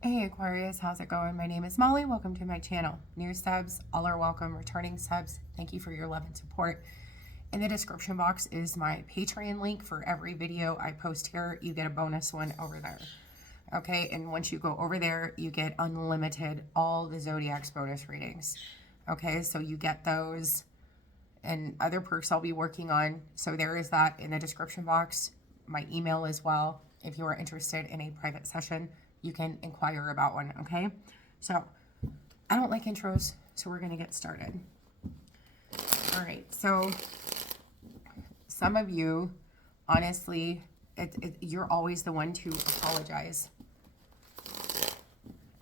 Hey Aquarius, how's it going? My name is Molly. Welcome to my channel. New subs, all are welcome. Returning subs, thank you for your love and support. In the description box is my Patreon link. For every video I post here, you get a bonus one over there. Okay, and once you go over there, you get unlimited, all the Zodiac's bonus readings. Okay, so you get those and other perks I'll be working on. So there is that in the description box. My email as well. If you are interested in a private session, you can inquire about one, okay? So I don't like intros, so we're going to get started. All right, so some of you, honestly, you're always the one to apologize.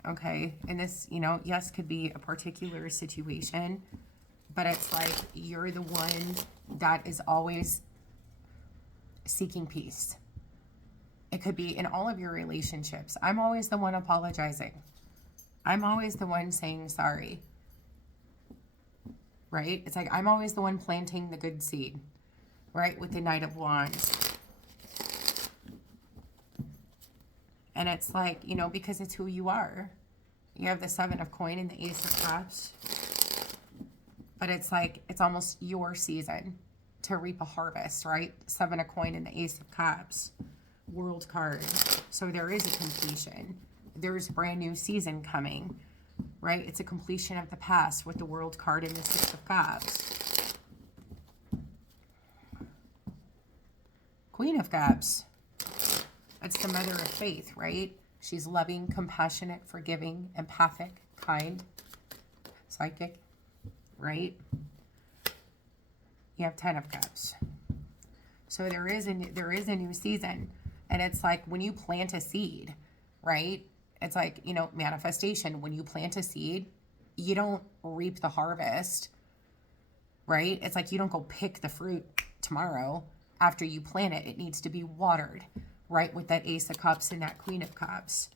Okay, and this, yes, could be a particular situation, but it's like you're the one that is always seeking peace. It could be in all of your relationships. I'm always the one apologizing. I'm always the one saying sorry. Right? It's like I'm always the one planting the good seed. Right? With the Knight of Wands. And it's like, because it's who you are. You have the Seven of Coin and the Ace of Cups. But it's like, it's almost your season to reap a harvest, right? Seven of Coin and the Ace of Cups. World card. So there is a completion. There's a brand new season coming, right? It's a completion of the past with the World card and the Six of Cups. Queen of Cups. That's the mother of faith, right? She's loving, compassionate, forgiving, empathic, kind, psychic, right? You have Ten of Cups. So there is a new season. And it's like when you plant a seed, right? It's like, manifestation. When you plant a seed, you don't reap the harvest, right? It's like you don't go pick the fruit tomorrow after you plant it. It needs to be watered, right? With that Ace of Cups and that Queen of Cups.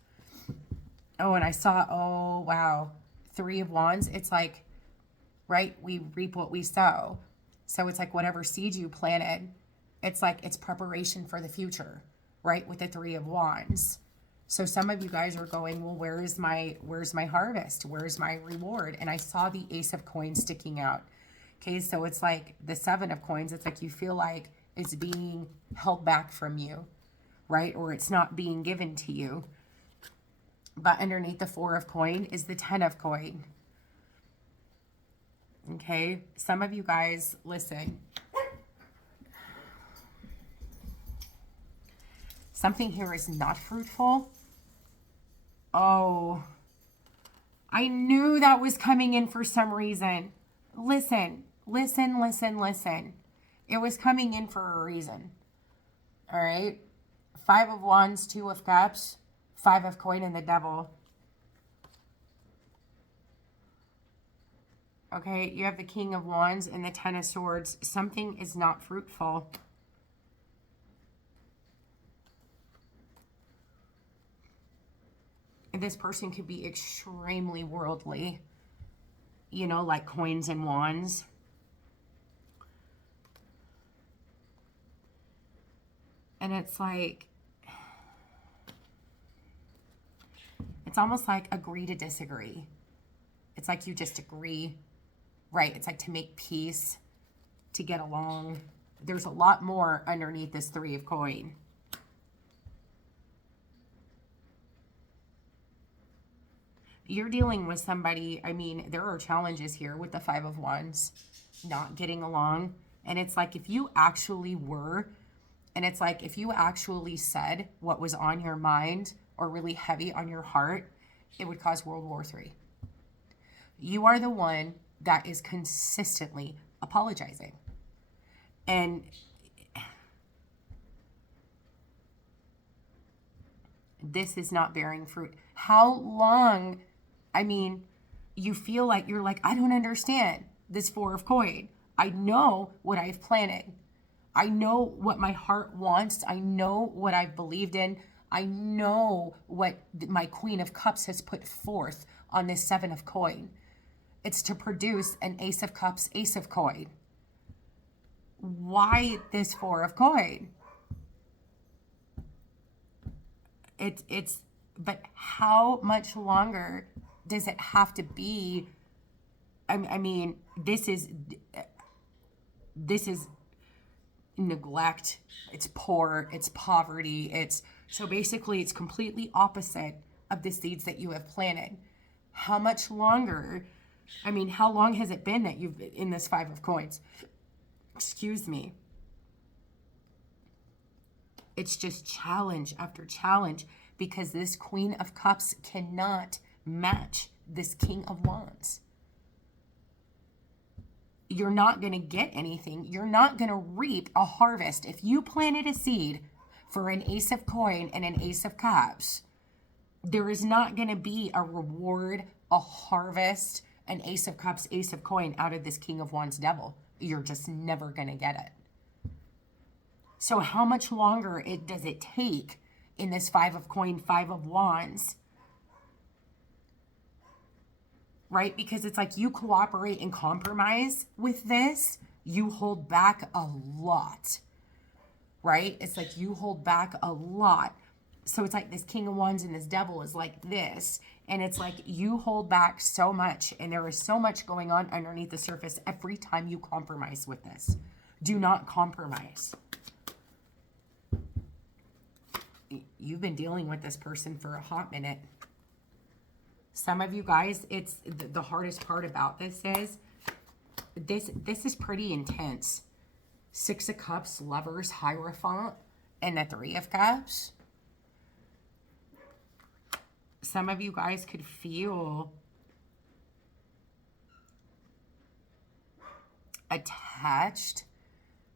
Oh, and I saw, oh, wow, Three of Wands. It's like, right? We reap what we sow. So it's like whatever seed you planted, it's like it's preparation for the future. Right, with the Three of Wands. So some of you guys are going, well, where's my harvest? Where's my reward? And I saw the Ace of Coins sticking out. Okay, so it's like the Seven of Coins. It's like you feel like it's being held back from you, right? Or it's not being given to you. But underneath the Four of Coin is the Ten of Coin. Okay, some of you guys, listen. Something here is not fruitful. Oh, I knew that was coming in for some reason. Listen. It was coming in for a reason. All right. Five of Wands, Two of Cups, Five of Coin, and the Devil. Okay, you have the King of Wands and the Ten of Swords. Something is not fruitful. This person could be extremely worldly, like coins and wands. And it's like, it's almost like agree to disagree. It's like you just agree, right? It's like to make peace, to get along. There's a lot more underneath this Three of Coin. You're dealing with somebody, there are challenges here with the Five of Wands, not getting along. And it's like if you actually were, and it's like if you actually said what was on your mind or really heavy on your heart, it would cause World War III. You are the one that is consistently apologizing. And this is not bearing fruit. How long? You feel like you're like, I don't understand this Four of Coin. I know what I've planted. I know what my heart wants. I know what I've believed in. I know what my Queen of Cups has put forth on this Seven of Coin. It's to produce an Ace of Cups, Ace of Coin. Why this Four of Coin? It's But how much longer does it have to be? I mean, this is neglect. It's poor. It's poverty. So basically it's completely opposite of the seeds that you have planted. How much longer? I mean, how long has it been that you've been in this Five of Coins? Excuse me. It's just challenge after challenge, because this Queen of Cups cannot match this King of Wands. You're not going to get anything. You're not going to reap a harvest. If you planted a seed for an Ace of Coin and an Ace of Cups, there is not going to be a reward, a harvest, an Ace of Cups, Ace of Coin out of this King of Wands devil. You're just never going to get it. So how much longer does it take in this Five of Coin, Five of Wands? Right? Because it's like you cooperate and compromise with this, you hold back a lot. Right? It's like you hold back a lot. So it's like this King of Wands and this devil is like this. And it's like you hold back so much, and there is so much going on underneath the surface every time you compromise with this. Do not compromise. You've been dealing with this person for a hot minute. Some of you guys, it's the hardest part about this is this is pretty intense. Six of Cups, Lovers, Hierophant, and the Three of Cups. Some of you guys could feel attached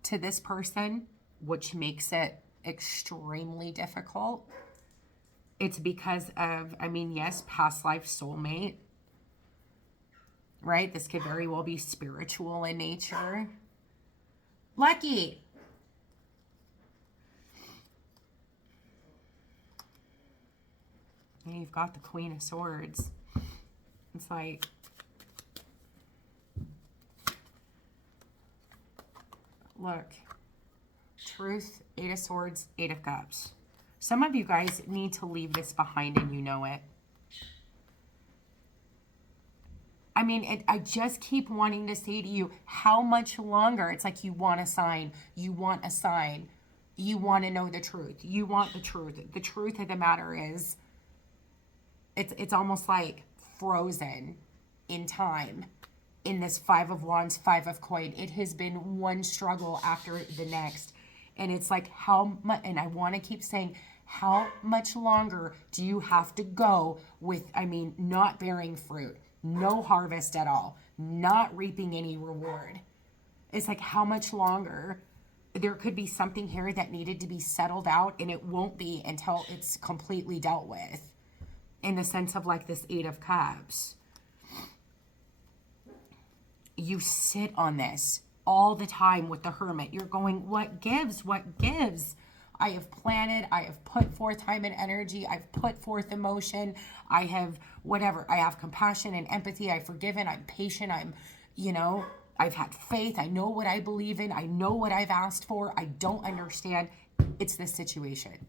to this person, which makes it extremely difficult. It's because of, I mean, yes, past life soulmate, right? This could very well be spiritual in nature. Lucky. And you've got the Queen of Swords. It's like, look, Truth, Eight of Swords, Eight of Cups. Some of you guys need to leave this behind, and you know it. I mean, I just keep wanting to say to you, how much longer? It's like you want a sign. You want a sign. You want to know the truth. You want the truth. The truth of the matter is, it's almost like frozen in time in this Five of Wands, Five of Coin. It has been one struggle after the next. And it's like, how much, and I want to keep saying, how much longer do you have to go with, I mean, not bearing fruit, no harvest at all, not reaping any reward? It's like, how much longer? There could be something here that needed to be settled out, and it won't be until it's completely dealt with, in the sense of like this Eight of Cups. You sit on this all the time with the Hermit. You're going, what gives? What gives? I have planted, I have put forth time and energy, I've put forth emotion, I have whatever, I have compassion and empathy, I've forgiven, I'm patient, I've had faith, I know what I believe in, I know what I've asked for, I don't understand. It's this situation.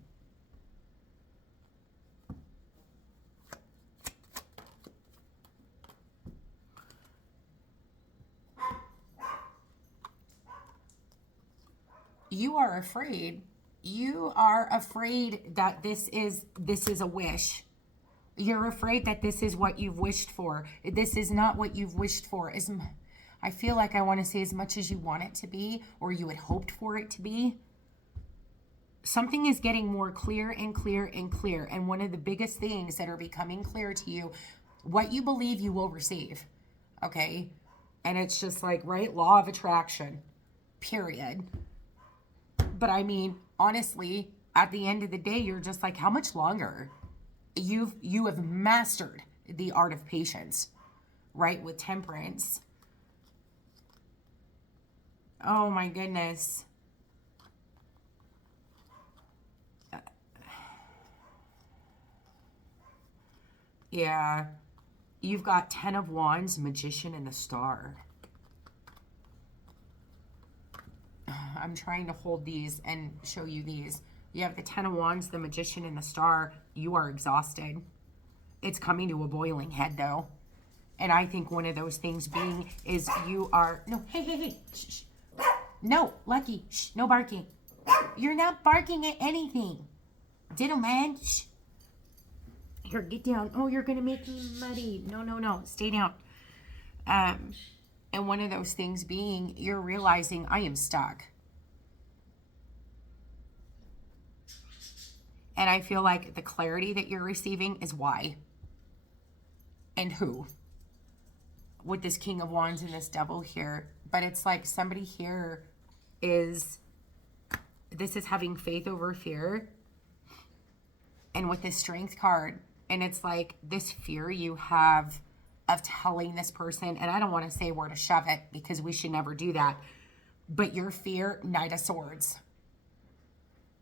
You are afraid. You are afraid that this is a wish. You're afraid that this is what you've wished for. This is not what you've wished for. I feel like I want to say as much as you want it to be, or you had hoped for it to be. Something is getting more clear and clear and clear. And one of the biggest things that are becoming clear to you, what you believe you will receive. Okay? And it's just like, right? Law of attraction. Period. But I mean, honestly, at the end of the day, you're just like, how much longer? You have mastered the art of patience, right? With Temperance. Oh my goodness. Yeah. You've got Ten of Wands, Magician, and the Star. I'm trying to hold these and show you these. You have the Ten of Wands, the Magician, and the Star. You are exhausted. It's coming to a boiling head, though. And I think one of those things being is you are... No, hey. Shh, shh. No, Lucky. Shh, no barking. You're not barking at anything. Diddle man. Shh. Here, get down. Oh, you're going to make me muddy. No. Stay down. And one of those things being, you're realizing I am stuck. And I feel like the clarity that you're receiving is why. And who. With this King of Wands and this Devil here. But it's like somebody here is... This is having faith over fear. And with this Strength card. And it's like this fear you have of telling this person. And I don't want to say where to shove it, because we should never do that. But your fear, Knight of Swords.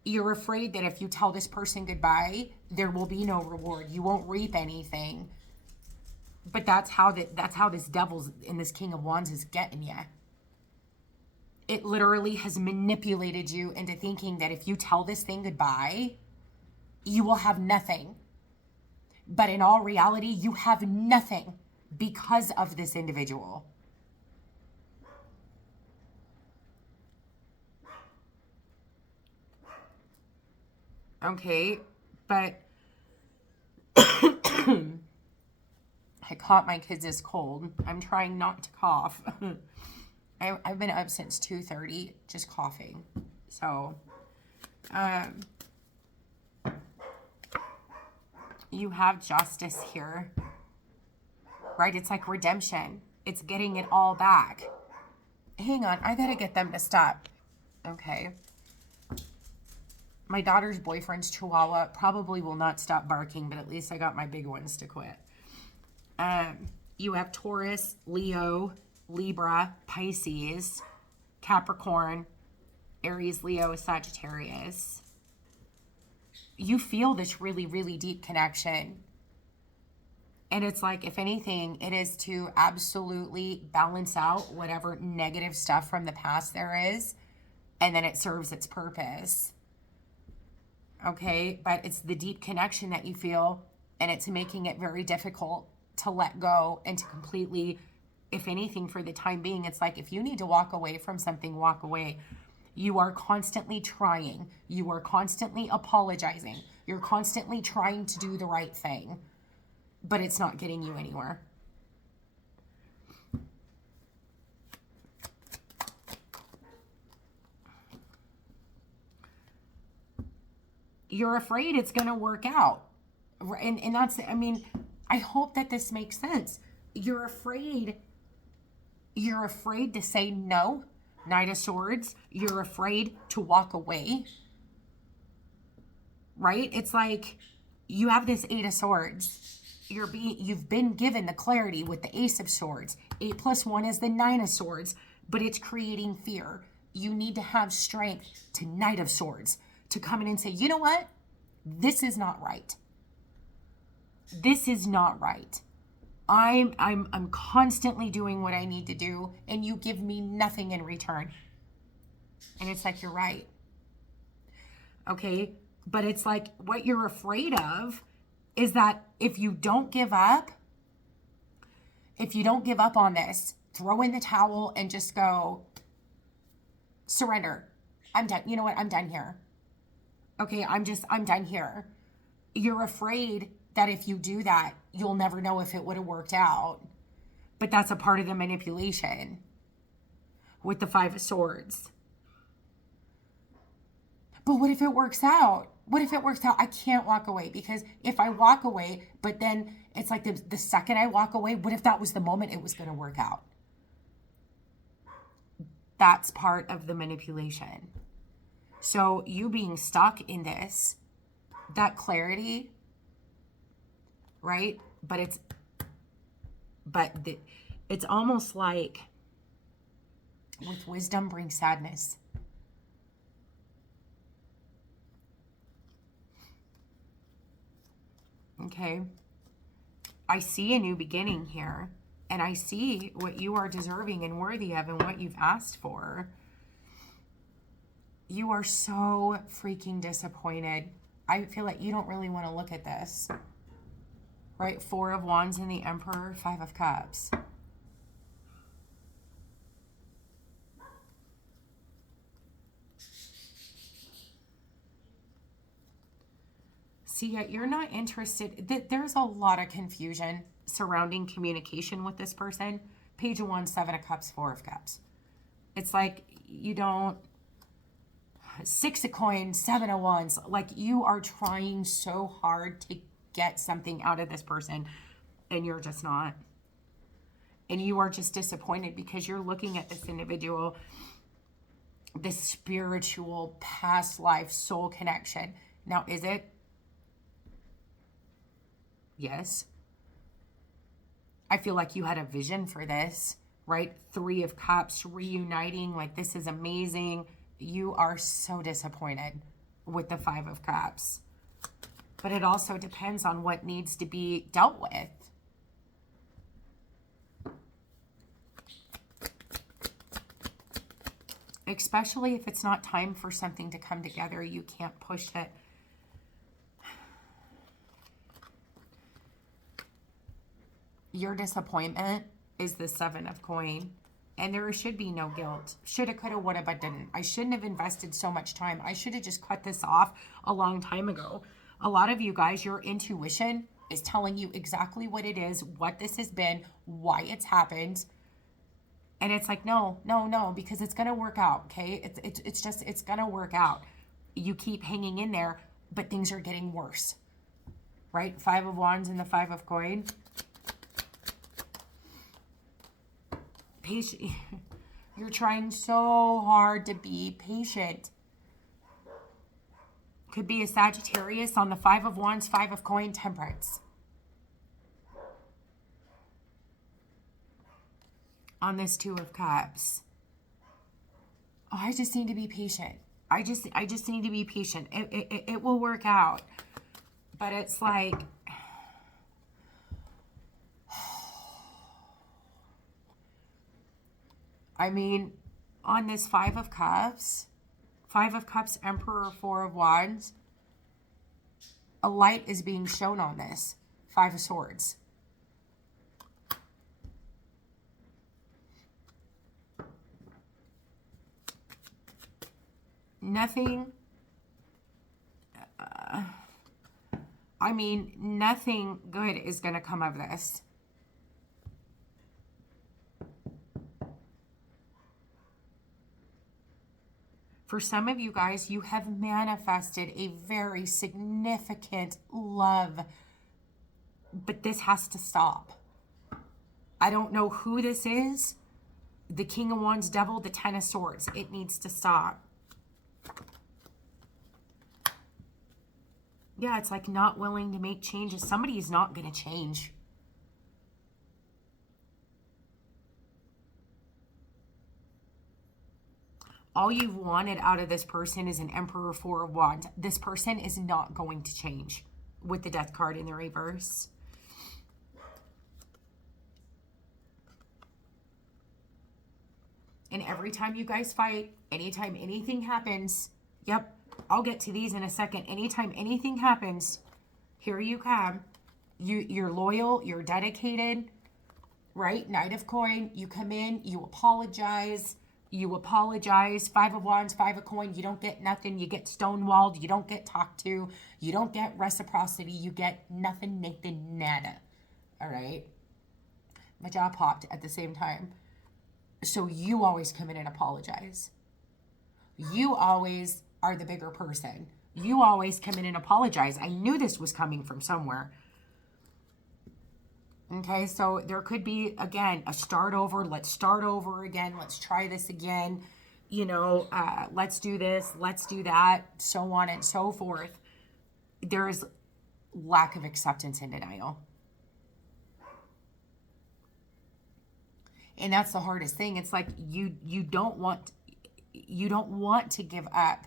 You're afraid that if you tell this person goodbye, there will be no reward. You won't reap anything. But that's how this Devil's and this King of Wands is getting you. It literally has manipulated you into thinking that if you tell this thing goodbye, you will have nothing. But in all reality, you have nothing because of this individual. Okay, but I caught my kids' cold. I'm trying not to cough. I've been up since 2:30, just coughing. So, you have Justice here, right? It's like redemption. It's getting it all back. Hang on, I gotta get them to stop. Okay. My daughter's boyfriend's Chihuahua probably will not stop barking, but at least I got my big ones to quit. You have Taurus, Leo, Libra, Pisces, Capricorn, Aries, Leo, Sagittarius. You feel this really, really deep connection. And it's like, if anything, it is to absolutely balance out whatever negative stuff from the past there is, and then it serves its purpose. Okay, but it's the deep connection that you feel, and it's making it very difficult to let go and to completely, if anything, for the time being, it's like if you need to walk away from something, walk away. You are constantly trying. You are constantly apologizing. You're constantly trying to do the right thing, but it's not getting you anywhere. You're afraid it's going to work out. And that's, I mean, I hope that this makes sense. You're afraid to say no, Knight of Swords. You're afraid to walk away, right? It's like you have this 8 of Swords. You've been given the clarity with the Ace of Swords. 8 plus 1 is the 9 of Swords, but it's creating fear. You need to have strength to Knight of Swords to come in and say, you know what? This is not right. This is not right. I'm constantly doing what I need to do, and you give me nothing in return. And it's like, you're right. Okay? But it's like, what you're afraid of is that if you don't give up on this, throw in the towel and just go, surrender. I'm done. You know what? I'm done here. Okay, I'm done here. You're afraid that if you do that, you'll never know if it would have worked out. But that's a part of the manipulation with the 5 of Swords. But what if it works out? What if it works out? I can't walk away, because if I walk away, but then it's like the second I walk away, what if that was the moment it was going to work out? That's part of the manipulation. So you being stuck in this, that clarity, right? But it's almost like with wisdom brings sadness. Okay. I see a new beginning here, and I see what you are deserving and worthy of and what you've asked for. You are so freaking disappointed I feel like you don't really want to look at this. Right? 4 of Wands and the Emperor, 5 of Cups. See, you're not interested. There's a lot of confusion surrounding communication with this person. Page of Wands, 7 of Cups, 4 of Cups. It's like you don't... 6 of Coins, 7 of Wands. Like you are trying so hard to get something out of this person and you're just not. And you are just disappointed because you're looking at this individual, this spiritual past life soul connection. Now, is it? Yes. I feel like you had a vision for this, right? 3 of Cups reuniting, like this is amazing. You are so disappointed with the 5 of Cups. But it also depends on what needs to be dealt with. Especially if it's not time for something to come together, you can't push it. Your disappointment is the 7 of Coin. And there should be no guilt. Shoulda, coulda, woulda, but didn't. I shouldn't have invested so much time. I should have just cut this off a long time ago. A lot of you guys, your intuition is telling you exactly what it is, what this has been, why it's happened. And it's like, no, because it's going to work out, okay? It's going to work out. You keep hanging in there, but things are getting worse, right? 5 of Wands and the 5 of Coin. Patient. You're trying so hard to be patient. Could be a Sagittarius on the 5 of Wands, 5 of Coin, Temperance. On this 2 of Cups. Oh, I just need to be patient. I just need to be patient. It will work out. But it's like... I mean, on this 5 of Cups, Emperor, 4 of Wands, a light is being shown on this. 5 of Swords. Nothing, nothing good is going to come of this. For some of you guys, you have manifested a very significant love, but this has to stop. I don't know who this is. The King of Wands, Devil, the 10 of Swords. It needs to stop. Yeah, it's like not willing to make changes. Somebody is not going to change. All you've wanted out of this person is an Emperor, 4 of Wands. This person is not going to change with the Death card in the reverse. And every time you guys fight, anytime anything happens, yep, I'll get to these in a second. Anytime anything happens, here you come. You're loyal, you're dedicated, right? Knight of Coin, you come in, you apologize. 5 of Wands, 5 of Coin. You don't get nothing. You get stonewalled. You don't get talked to. You don't get reciprocity. You get nothing, nada. All right? My jaw popped at the same time. So you always come in and apologize. You always are the bigger person. You always come in and apologize. I knew this was coming from somewhere. Okay, so there could be, again, a start over. Let's start over again. Let's try this again. You know, let's do this. Let's do that. So on and so forth. There is lack of acceptance and denial. And that's the hardest thing. It's like you don't want to give up.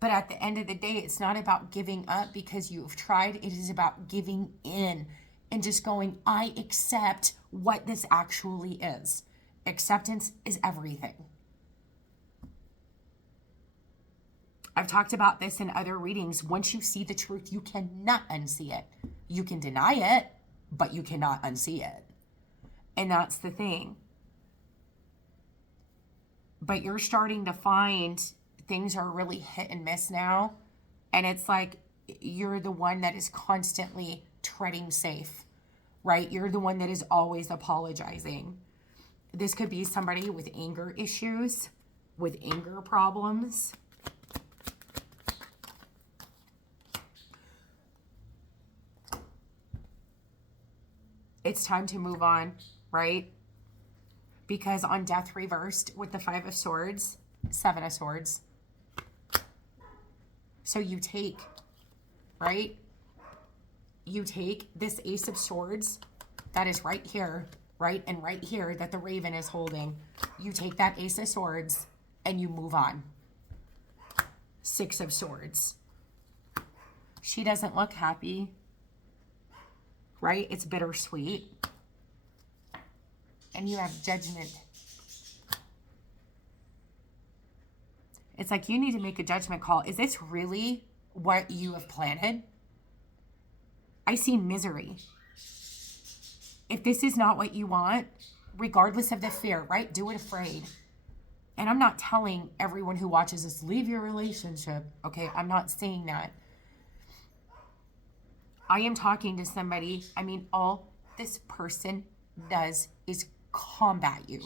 But at the end of the day, it's not about giving up because you've tried. It is about giving in. And just going, I accept what this actually is. Acceptance is everything. I've talked about this in other readings. Once you see the truth, you cannot unsee it. You can deny it, but you cannot unsee it. And that's the thing. But you're starting to find things are really hit and miss now. And it's like you're the one that is constantly treading safe, right? You're the one that is always apologizing. This could be somebody with anger issues, with anger problems. It's time to move on, right? Because on death reversed with the 5 of swords, 7 of swords. So you take, right? You take this ace of swords that is right here, right? And right here that the raven is holding. You take that ace of swords and you move on. 6 of swords. She doesn't look happy, right? It's bittersweet. And you have judgment. It's like you need to make a judgment call. Is this really what you have planted? I see misery. If this is not what you want, regardless of the fear, right? Do it afraid. And I'm not telling everyone who watches this, leave your relationship. Okay, I'm not saying that. I am talking to somebody, all this person does is combat you,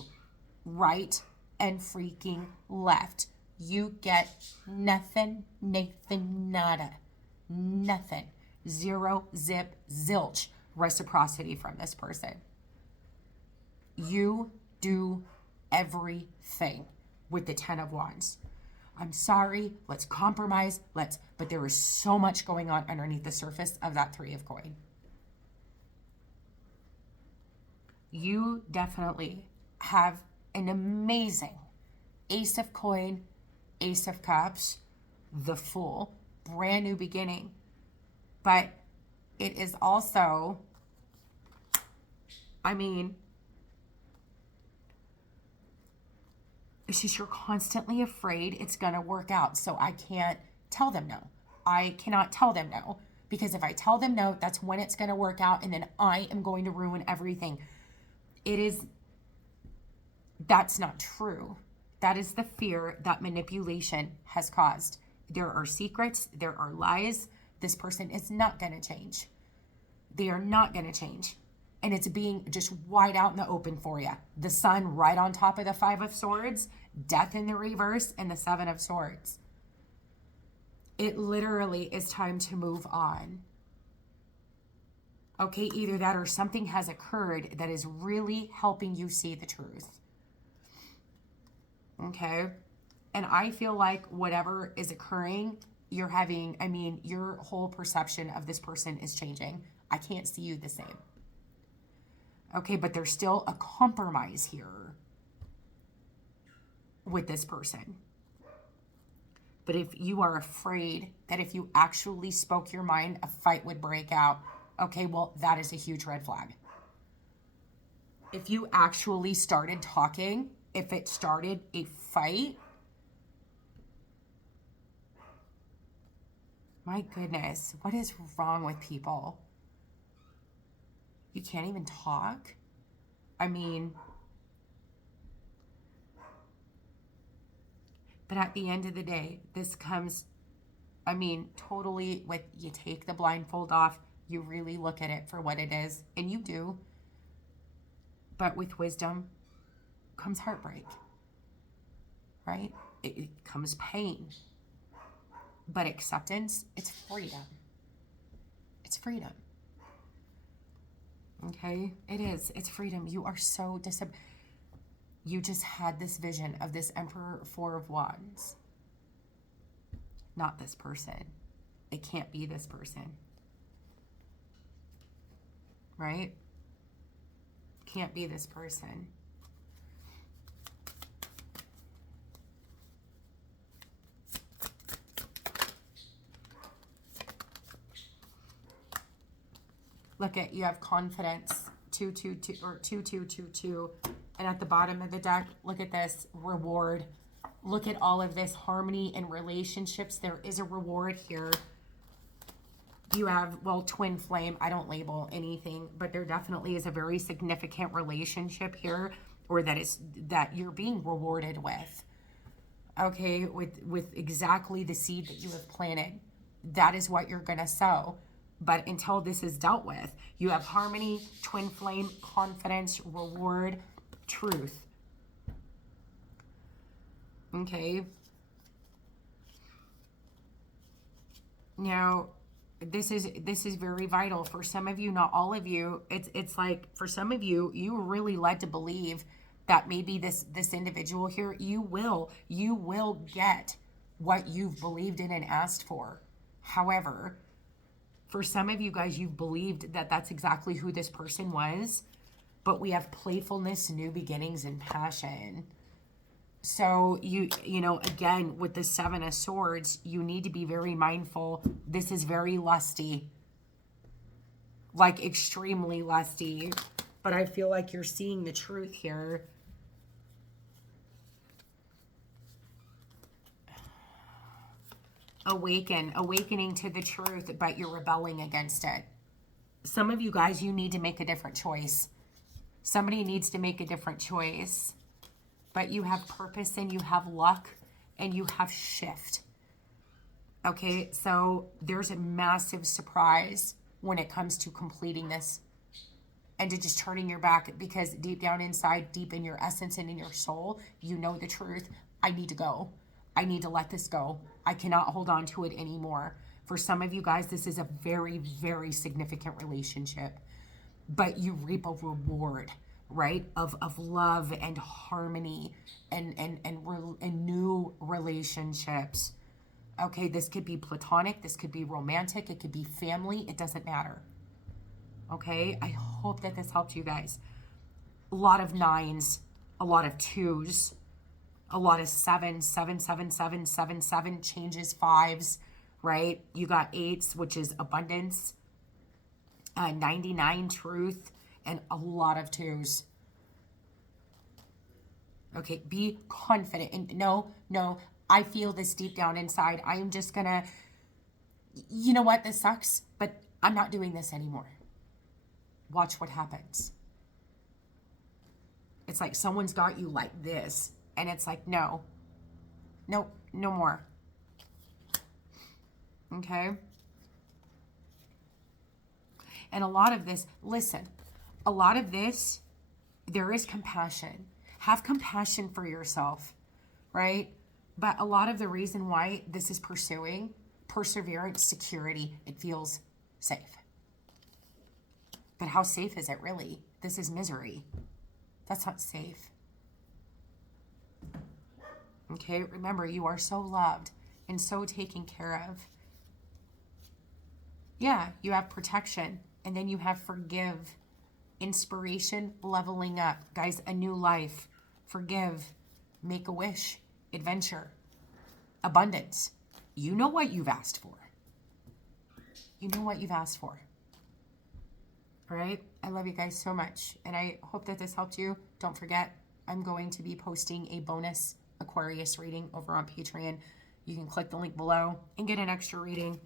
right and freaking left. You get nothing, Nathan, nada, nothing, 0, zip, zilch reciprocity from this person. You do everything with the 10 of Wands. I'm sorry, let's compromise, but there is so much going on underneath the surface of that 3 of coin. You definitely have an amazing ace of coin, ace of cups, the Fool, brand new beginning. But it is also, it's just you're constantly afraid it's going to work out. So I can't tell them no. I cannot tell them no. Because if I tell them no, that's when it's going to work out. And then I am going to ruin everything. That's not true. That is the fear that manipulation has caused. There are secrets. There are lies. This person is not going to change. They are not going to change. And it's being just wide out in the open for you. The Sun right on top of the 5 of swords, death in the reverse, and the 7 of swords. It literally is time to move on. Okay, either that or something has occurred that is really helping you see the truth. Okay, and I feel like whatever is occurring, you're having, your whole perception of this person is changing. I can't see you the same. Okay, but there's still a compromise here with this person. But if you are afraid that if you actually spoke your mind, a fight would break out, okay, well, that is a huge red flag. If you actually started talking, if it started a fight, my goodness, what is wrong with people? You can't even talk? But at the end of the day, this comes, totally with, you take the blindfold off, you really look at it for what it is, and you do. But with wisdom comes heartbreak, right? It comes pain. But acceptance, it's freedom. It's freedom. Okay? It is. It's freedom. You are so you just had this vision of this Emperor 4 of Wands. Not this person. It can't be this person. Right? Can't be this person. Look at, you have confidence, 2-2-2 or 2-2-2-2, and at the bottom of the deck, look at this, reward, Look at all of this harmony in relationships. There is a reward here. You have, well, twin flame. I don't label anything, but there definitely is a very significant relationship here, or that you're being rewarded with. Okay, with exactly the seed that you have planted. That is what you're going to sow. But until this is dealt with, you have harmony, twin flame, confidence, reward, truth. Okay. Now, this is very vital for some of you, not all of you. It's like for some of you, you were really led to believe that maybe this individual here, you will get what you've believed in and asked for. However, for some of you guys, you've believed that that's exactly who this person was, but we have playfulness, new beginnings, and passion. So you know, again, with the Seven of Swords, you need to be very mindful. This is very lusty, like extremely lusty, but I feel like you're seeing the truth here. Awakening to the truth, but you're rebelling against it. Some of you guys, you need to make a different choice. Somebody needs to make a different choice. But you have purpose and you have luck and you have shift. Okay, so there's a massive surprise when it comes to completing this and to just turning your back, because deep down inside, deep in your essence and in your soul, you know the truth. I need to go. I need to let this go. I cannot hold on to it anymore. For some of you guys, this is a very, very significant relationship, but you reap a reward, right? Of love and harmony and new relationships. Okay, this could be platonic, this could be romantic, it could be family, it doesn't matter. Okay, I hope that this helped you guys. A lot of 9s, a lot of 2s, a lot of 7s, 7, 7, 7, 7, 7 changes 5s, right? You got 8s, which is abundance, 99 truth, and a lot of 2s. Okay, be confident. And no, I feel this deep down inside. I am just gonna, you know what, this sucks, but I'm not doing this anymore. Watch what happens. It's like someone's got you like this, and it's like, no more. Okay? And a lot of this, listen, a lot of this, there is compassion. Have compassion for yourself, right? But a lot of the reason why this is pursuing perseverance, security, it feels safe. But how safe is it really? This is misery. That's not safe. Okay, remember, you are so loved and so taken care of. Yeah, you have protection, and then you have forgive, inspiration, leveling up. Guys, a new life, forgive, make a wish, adventure, abundance. You know what you've asked for. You know what you've asked for. All right? I love you guys so much, and I hope that this helped you. Don't forget, I'm going to be posting a bonus Aquarius reading over on Patreon. You can click the link below and get an extra reading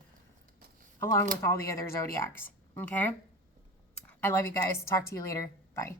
along with all the other zodiacs. Okay? I love you guys. Talk to you later. Bye.